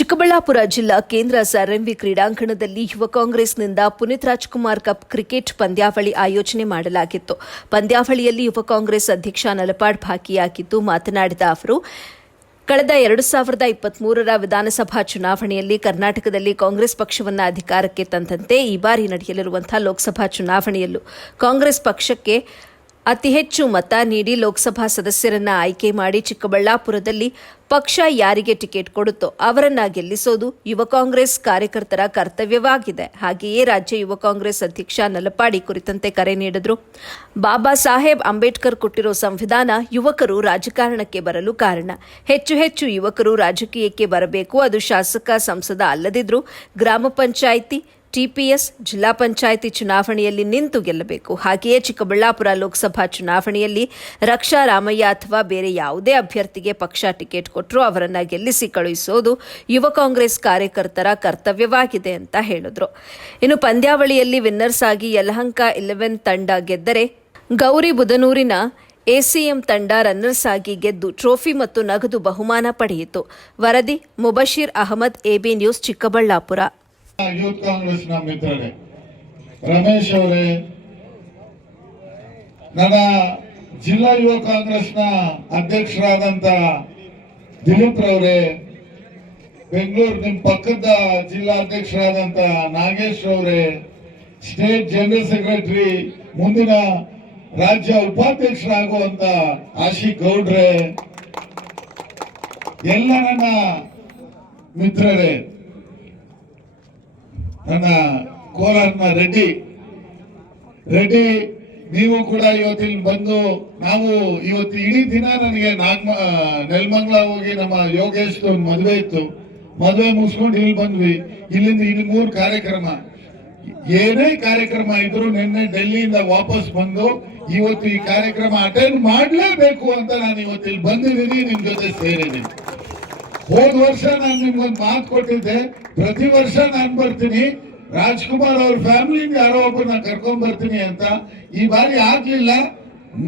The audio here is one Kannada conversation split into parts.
ಚಿಕ್ಕಬಳ್ಳಾಪುರ ಜಿಲ್ಲಾ ಕೇಂದ್ರ ಸರ್ಎಂವಿ ಕ್ರೀಡಾಂಗಣದಲ್ಲಿ ಯುವ ಕಾಂಗ್ರೆಸ್ನಿಂದ ಪುನೀತ್ ರಾಜ್ಕುಮಾರ್ ಕಪ್ ಕ್ರಿಕೆಟ್ ಪಂದ್ಯಾವಳಿ ಆಯೋಜನೆ ಮಾಡಲಾಗಿತ್ತು. ಪಂದ್ಯಾವಳಿಯಲ್ಲಿ ಯುವ ಕಾಂಗ್ರೆಸ್ ಅಧ್ಯಕ್ಷ ನಲಪಾಡ್ ಭಾಗಿಯಾಗಿದ್ದು ಮಾತನಾಡಿದ ಅವರು, ಕಳೆದ 2023ರ ವಿಧಾನಸಭಾ ಚುನಾವಣೆಯಲ್ಲಿ ಕರ್ನಾಟಕದಲ್ಲಿ ಕಾಂಗ್ರೆಸ್ ಪಕ್ಷವನ್ನು ಅಧಿಕಾರಕ್ಕೆ ತಂದಂತೆ ಈ ಬಾರಿ ನಡೆಯಲಿರುವಂತಹ ಲೋಕಸಭಾ ಚುನಾವಣೆಯಲ್ಲೂ ಕಾಂಗ್ರೆಸ್ ಪಕ್ಷಕ್ಕೆ ಅತಿ ಹೆಚ್ಚು ಮತ ನೀಡಿ ಲೋಕಸಭಾ ಸದಸ್ಯರನ್ನ ಆಯ್ಕೆ ಮಾಡಿ ಚಿಕ್ಕಬಳ್ಳಾಪುರದಲ್ಲಿ ಪಕ್ಷ ಯಾರಿಗೆ ಟಿಕೆಟ್ ಕೊಡುತ್ತೋ ಅವರನ್ನ ಗೆಲ್ಲಿಸೋದು ಯುವ ಕಾಂಗ್ರೆಸ್ ಕಾರ್ಯಕರ್ತರ ಕರ್ತವ್ಯವಾಗಿದೆ. ಹಾಗೆಯೇ ರಾಜ್ಯ ಯುವ ಕಾಂಗ್ರೆಸ್ ಅಧ್ಯಕ್ಷ ನಲಪಾಡಿ ಕುರಿತಂತೆ ಕರೆ ನೀಡಿದ್ರು. ಬಾಬಾ ಸಾಹೇಬ್ ಅಂಬೇಡ್ಕರ್ ಕೊಟ್ಟಿರೋ ಸಂವಿಧಾನ ಯುವಕರು ರಾಜಕಾರಣಕ್ಕೆ ಬರಲು ಕಾರಣ. ಹೆಚ್ಚು ಯುವಕರು ರಾಜಕೀಯಕ್ಕೆ ಬರಬೇಕು. ಅದು ಶಾಸಕ ಸಂಸದ ಅಲ್ಲದಿದ್ರೂ ಗ್ರಾಮ ಪಂಚಾಯಿತಿ, ಟಿಪಿಎಸ್, ಜಿಲ್ಲಾ ಪಂಚಾಯಿತಿ ಚುನಾವಣೆಯಲ್ಲಿ ನಿಂತು ಗೆಲ್ಲಬೇಕು. ಹಾಗೆಯೇ ಚಿಕ್ಕಬಳ್ಳಾಪುರ ಲೋಕಸಭಾ ಚುನಾವಣೆಯಲ್ಲಿ ರಕ್ಷಾ ರಾಮಯ್ಯ ಅಥವಾ ಬೇರೆ ಯಾವುದೇ ಅಭ್ಯರ್ಥಿಗೆ ಪಕ್ಷ ಟಿಕೆಟ್ ಕೊಟ್ಟರೂ ಅವರನ್ನ ಗೆಲ್ಲಿಸಿ ಕಳುಹಿಸೋದು ಯುವ ಕಾಂಗ್ರೆಸ್ ಕಾರ್ಯಕರ್ತರ ಕರ್ತವ್ಯವಾಗಿದೆ ಅಂತ ಹೇಳಿದ್ರು. ಇನ್ನು ಪಂದ್ಯಾವಳಿಯಲ್ಲಿ ವಿನ್ನರ್ಸ್ ಆಗಿ ಯಲಹಂಕ 11 ತಂಡ ಗೆದ್ದರೆ ಗೌರಿ ಬುದನೂರಿನ ಎಸಿಎಂ ತಂಡ ರನ್ನರ್ಸ್ ಆಗಿ ಗೆದ್ದು ಟ್ರೋಫಿ ಮತ್ತು ನಗದು ಬಹುಮಾನ ಪಡೆಯಿತು. ವರದಿ Mubashir Ahmed, AB news, Chikkaballapur. Youth Congress ನ ಮಿತ್ರರೇ, ರಮೇಶ್ ಅವರೇ, ನನ್ನ ಜಿಲ್ಲಾ ಯುವ ಕಾಂಗ್ರೆಸ್ ನ ಅಧ್ಯಕ್ಷರಾದಂತ ದಿಲೀಪ್ ರವರೇ, ಬೆಂಗಳೂರು ನಿಮ್ ಪಕ್ಕದ ಜಿಲ್ಲಾ ಅಧ್ಯಕ್ಷರಾದಂತ ನಾಗೇಶ್ ಅವರೇ, ಸ್ಟೇಟ್ ಜನರಲ್ ಸೆಕ್ರೆಟರಿ, ಮುಂದಿನ ರಾಜ್ಯ ಉಪಾಧ್ಯಕ್ಷರಾಗುವಂತ ಆಶಿಕ್ ಗೌಡ್ರೆ, ಎಲ್ಲ ನನ್ನ ಮಿತ್ರರೇ, ನನ್ನ ಕೋಲಾರನ ರೆಡ್ಡಿ, ನೀವು ಕೂಡ ಇವತ್ತಿನ ಬಂದು, ನಾವು ಇವತ್ತು ಇಡೀ ದಿನ ನನಗೆ ನೆಲಮಂಗಲ ಹೋಗಿ ನಮ್ಮ ಯೋಗೇಶ್ ಮದುವೆ ಇತ್ತು, ಮದುವೆ ಮುಗಿಸ್ಕೊಂಡು ಇಲ್ಲಿ ಬಂದ್ವಿ. ಇಲ್ಲಿಂದ ಇಲ್ಲಿ 3 ಕಾರ್ಯಕ್ರಮ, ಏನೇ ಕಾರ್ಯಕ್ರಮ ಇದ್ರು ನಿನ್ನೆ ಡೆಲ್ಲಿಯಿಂದ ವಾಪಸ್ ಬಂದು ಇವತ್ತು ಈ ಕಾರ್ಯಕ್ರಮ ಅಟೆಂಡ್ ಮಾಡಲೇಬೇಕು ಅಂತ ನಾನು ಇವತ್ತು ಇಲ್ಲಿ ಬಂದಿದ್ದೀನಿ, ನಿಮ್ ಜೊತೆ ಸೇರಿದ್ದೀನಿ. ಹೋದ ವರ್ಷ ನಾನು ನಿಮ್ಗೊಂದು ಮಾತು ಕೊಟ್ಟಿದ್ದೆ, ಪ್ರತಿ ವರ್ಷ ನಾನು ಬರ್ತೀನಿ, ರಾಜ್ಕುಮಾರ್ ಅವ್ರ ಫ್ಯಾಮಿಲಿಯಿಂದ ಯಾರೋ ಒಬ್ಬರನ್ನ ಕರ್ಕೊಂಡ್ ಬರ್ತೀನಿ ಅಂತ. ಈ ಬಾರಿ ಆಗ್ಲಿಲ್ಲ.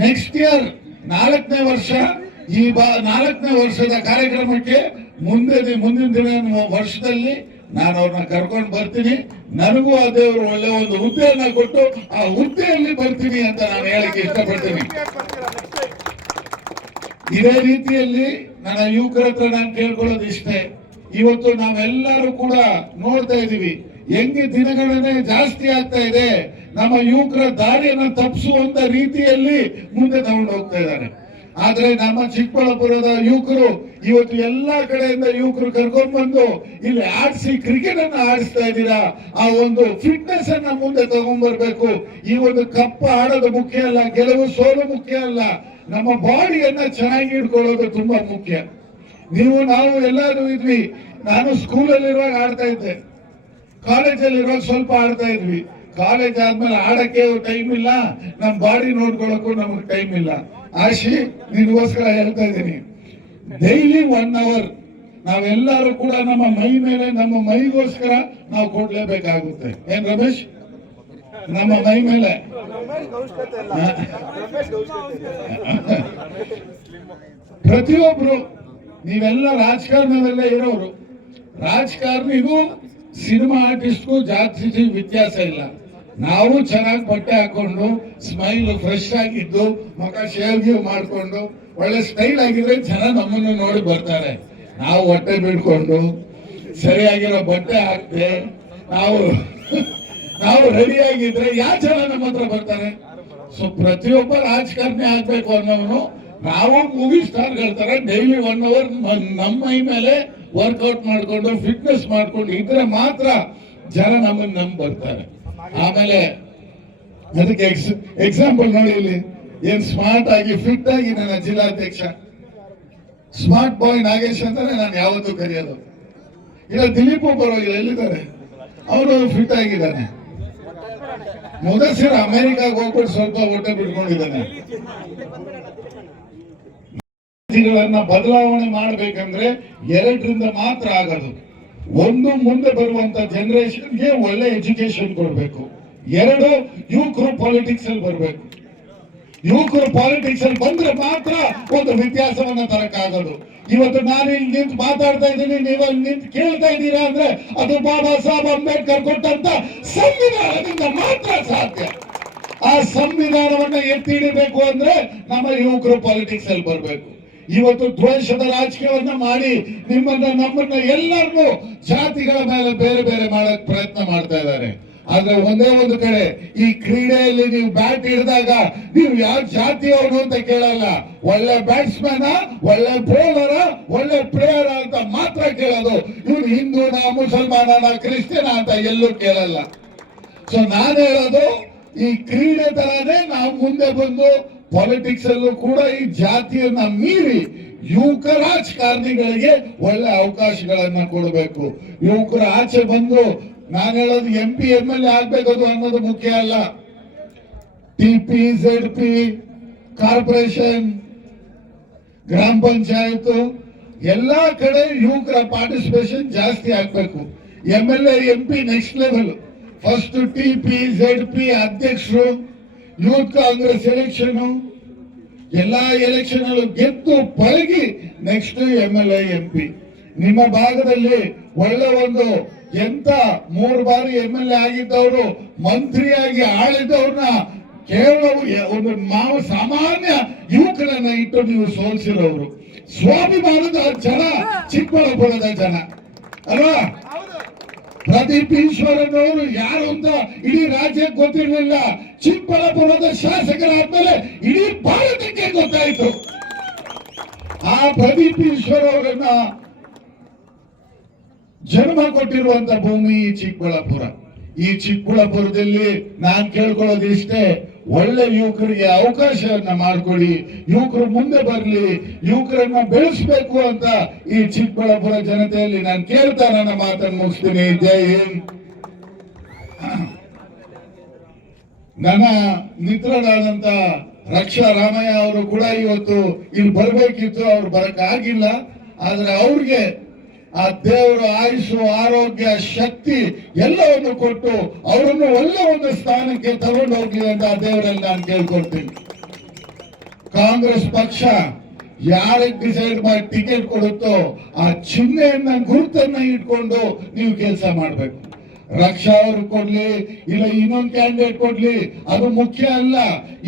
ನೆಕ್ಸ್ಟ್ ಇಯರ್ 4ನೇ ವರ್ಷ, ಈ 4ನೇ ವರ್ಷದ ಕಾರ್ಯಕ್ರಮಕ್ಕೆ ಮುಂದಿನ ದಿನ ವರ್ಷದಲ್ಲಿ ನಾನು ಅವ್ರನ್ನ ಕರ್ಕೊಂಡು ಬರ್ತೀನಿ. ನನಗೂ ಆ ದೇವರು ಒಳ್ಳೆ ಒಂದು ಹುದ್ದೆಯನ್ನ ಕೊಟ್ಟು ಆ ಹುದ್ದೆಯಲ್ಲಿ ಬರ್ತೀನಿ ಅಂತ ನಾನು ಹೇಳಕ್ಕೆ ಇಷ್ಟಪಡ್ತೀನಿ. ಇದೇ ರೀತಿಯಲ್ಲಿ ನನ್ನ ಯುವಕರ ಹತ್ರ ನಾನು ಕೇಳ್ಕೊಳ್ಳೋದು ಇಷ್ಟೇ. ಇವತ್ತು ನಾವೆಲ್ಲರೂ ಕೂಡ ನೋಡ್ತಾ ಇದೀವಿ ಹೆಂಗೆ ದಿನಗಣನೆ ಜಾಸ್ತಿ ಆಗ್ತಾ ಇದೆ. ನಮ್ಮ ಯುವಕರ ದಾರಿಯನ್ನು ತಪ್ಪಿಸುವಂತ ರೀತಿಯಲ್ಲಿ ಮುಂದೆ ತಗೊಂಡು ಹೋಗ್ತಾ ಇದ್ದಾರೆ. ಆದ್ರೆ ನಮ್ಮ ಚಿಕ್ಕಬಳ್ಳಾಪುರದ ಯುವಕರು ಇವತ್ತು ಎಲ್ಲಾ ಕಡೆಯಿಂದ ಯುವಕರು ಕರ್ಕೊಂಡ್ ಬಂದು ಇಲ್ಲಿ ಆಡಿಸಿ ಕ್ರಿಕೆಟ್ ಅನ್ನ ಆಡಿಸ್ತಾ ಇದ್ದೀರಾ. ಆ ಒಂದು ಫಿಟ್ನೆಸ್ ಅನ್ನ ಮುಂದೆ ತಗೊಂಡ್ಬರ್ಬೇಕು. ಈ ಒಂದು ಕಪ್ಪ ಆಡೋದು ಮುಖ್ಯ ಅಲ್ಲ, ಗೆಲುವು ಸೋಲು ಮುಖ್ಯ ಅಲ್ಲ, ನಮ್ಮ ಬಾಡಿಯನ್ನ ಚೆನ್ನಾಗಿ ಇಟ್ಕೊಳ್ಳೋದು ತುಂಬಾ ಮುಖ್ಯ. ನಾವು ಎಲ್ಲರೂ ಇದ್ವಿ. ನಾನು ಸ್ಕೂಲಲ್ಲಿರುವಾಗ ಆಡ್ತಾ ಇದ್ದೆ, ಕಾಲೇಜಲ್ಲಿರುವಾಗ ಸ್ವಲ್ಪ ಆಡ್ತಾ ಇದ್ವಿ. ಕಾಲೇಜ್ ಆದ್ಮೇಲೆ ಆಡಕ್ಕೆ ಟೈಮ್ ಇಲ್ಲ, ನಮ್ ಬಾಡಿ ನೋಡ್ಕೊಳ್ಳೋಕ್ಕೂ ನಮಗೆ ಟೈಮ್ ಇಲ್ಲ. ಆಶಿ, ನಿನ್ಗೋಸ್ಕರ ಹೇಳ್ತಾ ಇದ್ದೀನಿ, ಡೈಲಿ 1 hour ನಾವೆಲ್ಲರೂ ಕೂಡ ನಮ್ಮ ಮೈ ಮೇಲೆ, ನಮ್ಮ ಮೈಗೋಸ್ಕರ ನಾವು ಕೊಡ್ಲೇಬೇಕಾಗುತ್ತೆ. ಏನ್ ರಮೇಶ್? ನಮ್ಮ ಮೈ ಮೇಲೆ ಪ್ರತಿಯೊಬ್ರು, ನೀವೆಲ್ಲ ರಾಜಕಾರಣದಲ್ಲೇ ಇರೋರು, ರಾಜಕಾರಣಿಗೂ ಸಿನಿಮಾ ಆರ್ಟಿಸ್ಟ್ಗೂ ಜಾಸ್ತಿ ವ್ಯತ್ಯಾಸ ಇಲ್ಲ. ನಾವು ಚೆನ್ನಾಗಿ ಬಟ್ಟೆ ಹಾಕೊಂಡು, ಸ್ಮೈಲ್ ಫ್ರೆಶ್ ಆಗಿದ್ದು, ಮುಖ ಶೇವ್ ಮಾಡ್ಕೊಂಡು ಒಳ್ಳೆ ಸ್ಟೈಲ್ ಆಗಿದ್ರೆ ಜನ ನಮ್ಮನ್ನು ನೋಡಿ ಬರ್ತಾರೆ. ನಾವು ಹೊಟ್ಟೆ ಬಿಡ್ಕೊಂಡು ಸರಿಯಾಗಿರೋ ಬಟ್ಟೆ ಹಾಕ್ತೆ ನಾವು ರೆಡಿ ಆಗಿದ್ರೆ ಯಾವ ಜನ ನಮ್ಮ ಹತ್ರ ಬರ್ತಾರೆ? ಸೊ ಪ್ರತಿಯೊಬ್ಬ ರಾಜಕಾರಣಿ ಆಗ್ಬೇಕು ಅನ್ನೋನು, ನಾವು ಮೂವಿ ಸ್ಟಾರ್ಗಳ ತರ ಡೈಲಿ 1 hour ನಮ್ಮ ಮೈ ಮೇಲೆ ವರ್ಕೌಟ್ ಮಾಡ್ಕೊಂಡು ಫಿಟ್ನೆಸ್ ಮಾಡ್ಕೊಂಡು ಇದ್ರೆ ಮಾತ್ರ ಜನ ನಮ್ಮನ್ನು ನಂಬಿ ಬರ್ತಾರೆ. ಆಮೇಲೆ ಅದಕ್ಕೆ ಎಕ್ಸಾಂಪಲ್ ನೋಡಿ, ಇಲ್ಲಿ ಏನ್ ಸ್ಮಾರ್ಟ್ ಆಗಿ ಫಿಟ್ ಆಗಿ ನನ್ನ ಜಿಲ್ಲಾಧ್ಯಕ್ಷ ಸ್ಮಾರ್ಟ್ ಬಾಯ್ ನಾಗೇಶ್ ಅಂತಾನೆ ನಾನು ಯಾವತ್ತೂ ಕರೆಯೋದು. ಇಲ್ಲ ದಿಲೀಪ್ ಪರವಾಗಿಲ್ಲ, ಎಲ್ಲಿದ್ದಾರೆ ಅವರು, ಫಿಟ್ ಆಗಿದ್ದಾನೆ. ಮುದಸಿರ ಅಮೆರಿಕಾಗ ಹೋಗ್ಬಿಟ್ಟು ಸ್ವಲ್ಪ ಹೊಟ್ಟೆ ಬಿಟ್ಕೊಂಡಿದ್ದಾನೆ. ಬದಲಾವಣೆ ಮಾಡಬೇಕಂದ್ರೆ 2ರಿಂದ ಮಾತ್ರ ಆಗೋದು. ಒಂದು, ಮುಂದೆ ಬರುವಂತ ಜನರೇಷನ್ಗೆ ಒಳ್ಳೆ ಎಜುಕೇಶನ್ ಕೊಡ್ಬೇಕು. 2, ಯುವಕರು ಪಾಲಿಟಿಕ್ಸ್ ಅಲ್ಲಿ ಬರ್ಬೇಕು. ಯುವಕರು ಪಾಲಿಟಿಕ್ಸ್ ಅಲ್ಲಿ ಬಂದ್ರೆ ಮಾತ್ರ ಒಂದು ವ್ಯತ್ಯಾಸವನ್ನ ತರಕ್ಕಾಗೋದು. ಇವತ್ತು ನಾನು ಇಲ್ಲಿ ನಿಂತು ಮಾತಾಡ್ತಾ ಇದ್ದೀನಿ, ನೀವು ಅಲ್ಲಿ ನಿಂತು ಕೇಳ್ತಾ ಇದ್ದೀರಾ ಅಂದ್ರೆ ಅದು ಬಾಬಾ ಸಾಹೇಬ್ ಅಂಬೇಡ್ಕರ್ ಕೊಟ್ಟಂತ ಸಂವಿಧಾನದಿಂದ ಮಾತ್ರ ಸಾಧ್ಯ. ಆ ಸಂವಿಧಾನವನ್ನ ಎತ್ತಿ ಹಿಡಿಬೇಕು ಅಂದ್ರೆ ನಮ್ಮ ಯುವಕರು ಪಾಲಿಟಿಕ್ಸ್ ಅಲ್ಲಿ ಬರಬೇಕು. ಇವತ್ತು ದ್ವೇಷದ ರಾಜಕೀಯವನ್ನ ಮಾಡಿ ನಮ್ಮನ್ನ ಎಲ್ಲರನ್ನೂ ಜಾತಿಗಳ ಮೇಲೆ ಬೇರೆ ಬೇರೆ ಮಾಡಕ್ ಪ್ರಯತ್ನ ಮಾಡ್ತಾ ಇದ್ದಾರೆ. ಆದ್ರೆ ಒಂದೇ ಒಂದು ಕಡೆ ಈ ಕ್ರೀಡೆಯಲ್ಲಿ ನೀವು ಬ್ಯಾಟ್ ಹಿಡಿದಾಗ ನೀವು ಯಾವ ಜಾತಿಯವನು ಅಂತ ಕೇಳಲ್ಲ, ಒಳ್ಳೆ ಬ್ಯಾಟ್ಸ್ಮನ್, ಒಳ್ಳೆ ಬೌಲರ, ಒಳ್ಳೆ ಪ್ಲೇಯರ್ ಅಂತ ಮಾತ್ರ ಕೇಳೋದು. ಇವ್ರು ಹಿಂದೂನ, ಮುಸಲ್ಮಾನನ, ಕ್ರಿಶ್ಚಿಯನ ಅಂತ ಎಲ್ಲೂ ಕೇಳಲ್ಲ. ಸೊ ನಾನು ಹೇಳೋದು, ಈ ಕ್ರೀಡೆ ತರಾನೇ ನಾವು ಮುಂದೆ ಬಂದು ಪಾಲಿಟಿಕ್ಸ್ ಅಲ್ಲೂ ಕೂಡ ಈ ಜಾತಿಯನ್ನ ಮೀರಿ ಯುವಕ ರಾಜಕಾರಣಿಗಳಿಗೆ ಒಳ್ಳೆ ಅವಕಾಶಗಳನ್ನ ಕೊಡಬೇಕು. ಯುವಕರು ಆಚೆ ಬಂದು ನಾನು ಹೇಳೋದು MP MLA ಆಗ್ಬೇಕದು ಅನ್ನೋದು ಮುಖ್ಯ ಅಲ್ಲ. TP ZP ಕಾರ್ಪೊರೇಷನ್, ಗ್ರಾಮ ಪಂಚಾಯತ್ ಎಲ್ಲಾ ಕಡೆ ಯುವಕರ ಪಾರ್ಟಿಸಿಪೇಷನ್ ಜಾಸ್ತಿ ಆಗ್ಬೇಕು. MLA MP next level. First TP ZP ಅಧ್ಯಕ್ಷರು, ಯೂತ್ ಕಾಂಗ್ರೆಸ್ ಎಲೆಕ್ಷನ್, ಎಲ್ಲಾ ಎಲೆಕ್ಷನ್ ಅಲ್ಲೂ ಗೆದ್ದು ಪಳಗಿ ನೆಕ್ಸ್ಟ್ MLA MP. ನಿಮ್ಮ ಭಾಗದಲ್ಲಿ ಒಳ್ಳೆ ಒಂದು ಎಂತ 3 ಬಾರಿ MLA ಆಗಿದ್ದವರು, ಮಂತ್ರಿಯಾಗಿ ಆಳಿದವ್ರನ್ನ ಕೇವಲ ಒಂದು ಸಾಮಾನ್ಯ ಯುವಕರನ್ನ ಇಟ್ಟು ನೀವು ಸೋಲಿಸಿರೋರು. ಸ್ವಾಭಿಮಾನದ ಜನ ಚಿಕ್ಕಬಳ್ಳಾಪುರದ ಜನ ಅಲ್ವಾ? ಪ್ರದೀಪ್ ಈಶ್ವರನ್ ಅವರು ಯಾರು ಅಂತ ಇಡೀ ರಾಜ್ಯಕ್ಕೆ ಗೊತ್ತಿರಲಿಲ್ಲ. ಚಿಕ್ಕಬಳ್ಳಾಪುರದ ಶಾಸಕರಾದ್ಮೇಲೆ ಇಡೀ ಭಾರತಕ್ಕೆ ಗೊತ್ತಾಯ್ತು. ಆ ಪ್ರದೀಪ್ ಈಶ್ವರ್ ಅವರನ್ನ ಜನ್ಮ ಕೊಟ್ಟಿರುವಂತ ಭೂಮಿ ಈ ಚಿಕ್ಕಬಳ್ಳಾಪುರ. ಈ ಚಿಕ್ಕಬಳ್ಳಾಪುರದಲ್ಲಿ ನಾನ್ ಕೇಳ್ಕೊಳ್ಳೋದು ಇಷ್ಟೇ, ಒಳ್ಳೆ ಯುವಕರಿಗೆ ಅವಕಾಶವನ್ನ ಮಾಡಿಕೊಡಿ, ಯುವಕರು ಮುಂದೆ ಬರಲಿ, ಯುವಕರನ್ನ ಬೆಳೆಸಬೇಕು ಅಂತ ಈ ಚಿಕ್ಕಬಳ್ಳಾಪುರ ಜನತೆಯಲ್ಲಿ ನಾನು ಕೇಳ್ತಾ ನನ್ನ ಮಾತನ್ನು ಮುಗಿಸ್ತೀನಿ. ಜೈ ಹಿಂದ್. ನನ್ನ ಮಿತ್ರರಾದಂತ ರಕ್ಷಾ ರಾಮಯ್ಯ ಅವರು ಕೂಡ ಇವತ್ತು ಇಲ್ಲಿ ಬರ್ಬೇಕಿತ್ತು, ಅವ್ರು ಬರಕ್ ಆಗಿಲ್ಲ. ಆದ್ರೆ ಅವ್ರಿಗೆ ಆ ದೇವರು ಆಯುಷು, ಆರೋಗ್ಯ, ಶಕ್ತಿ ಎಲ್ಲವನ್ನು ಕೊಟ್ಟು ಅವರನ್ನು ಒಳ್ಳೆ ಒಂದು ಸ್ಥಾನಕ್ಕೆ ತಗೊಂಡು ಹೋಗ್ಲಿ ಅಂತ ಆ ದೇವರಲ್ಲಿ ನಾನು ಕೇಳ್ಕೊಳ್ತೀನಿ. ಕಾಂಗ್ರೆಸ್ ಪಕ್ಷ ಯಾರಿಗೆ ಡಿಸೈಡ್ ಮಾಡಿ ಟಿಕೆಟ್ ಕೊಡುತ್ತೋ ಆ ಚಿಹ್ನೆಯನ್ನ, ಗುರುತನ್ನ ಇಟ್ಕೊಂಡು ನೀವು ಕೆಲಸ ಮಾಡ್ಬೇಕು. ರಕ್ಷಾ ಅವರು ಕೊಡ್ಲಿ, ಇಲ್ಲ ಇನ್ನೊಂದು ಕ್ಯಾಂಡಿಡೇಟ್ ಕೊಡ್ಲಿ, ಅದು ಮುಖ್ಯ ಅಲ್ಲ.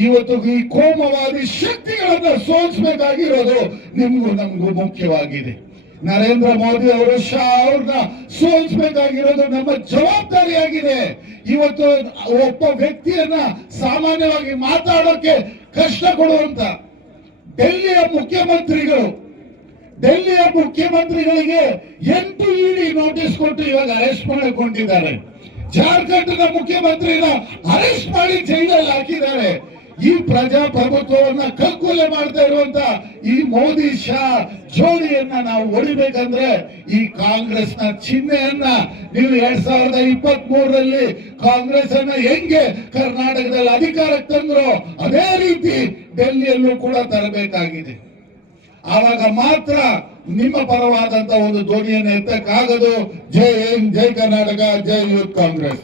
ಇವತ್ತು ಈ ಕೋಮವಾದಿ ಶಕ್ತಿಗಳನ್ನ ಸೋಲಿಸಬೇಕಾಗಿರೋದು ನಿಮ್ಗೂ ನಮಗೂ ಮುಖ್ಯವಾಗಿದೆ. ನರೇಂದ್ರ ಮೋದಿ ಅವರು ಶಾ ಅವ್ರನ್ನ ಸೋಲಿಸಬೇಕಾಗಿರೋದು ನಮ್ಮ ಜವಾಬ್ದಾರಿಯಾಗಿದೆ. ಇವತ್ತು ಒಬ್ಬ ವ್ಯಕ್ತಿಯನ್ನ ಸಾಮಾನ್ಯವಾಗಿ ಮಾತಾಡೋಕೆ ಕಷ್ಟ ಕೊಡುವಂತ ಡೆಲ್ಲಿಯ ಮುಖ್ಯಮಂತ್ರಿಗಳಿಗೆ 8 ED ನೋಟಿಸ್ ಕೊಟ್ಟು ಇವಾಗ ಅರೆಸ್ಟ್ ಮಾಡಿಕೊಂಡಿದ್ದಾರೆ. ಜಾರ್ಖಂಡ್ ಮುಖ್ಯಮಂತ್ರಿನ ಅರೆಸ್ಟ್ ಮಾಡಿ ಜೈಲಲ್ಲಿ ಹಾಕಿದ್ದಾರೆ. ಈ ಪ್ರಜಾಪ್ರಭುತ್ವವನ್ನ ಕಗ್ಗೊಲೆ ಮಾಡ್ತಾ ಇರುವಂತ ಈ ಮೋದಿ ಶಾ ಜೋಡಿಯನ್ನ ನಾವು ಹೊಡಿಬೇಕಂದ್ರೆ ಈ ಕಾಂಗ್ರೆಸ್ ನ ಚಿಹ್ನೆಯನ್ನ ನೀವು 2023ರಲ್ಲಿ ಕಾಂಗ್ರೆಸ್ ಅನ್ನ ಹೆಂಗೆ ಕರ್ನಾಟಕದಲ್ಲಿ ಅಧಿಕಾರಕ್ಕೆ ತಂದ್ರು ಅದೇ ರೀತಿ ಡೆಲ್ಲಿಯಲ್ಲೂ ಕೂಡ ತರಬೇಕಾಗಿದೆ. ಆವಾಗ ಮಾತ್ರ ನಿಮ್ಮ ಪರವಾದಂತ ಒಂದು ಧ್ವನಿಯನ್ನು ಎತ್ತಕ್ಕಾಗದು. ಜೈ ಹಿಂದ್, ಜೈ ಕರ್ನಾಟಕ, ಜೈ ಯೂತ್ ಕಾಂಗ್ರೆಸ್.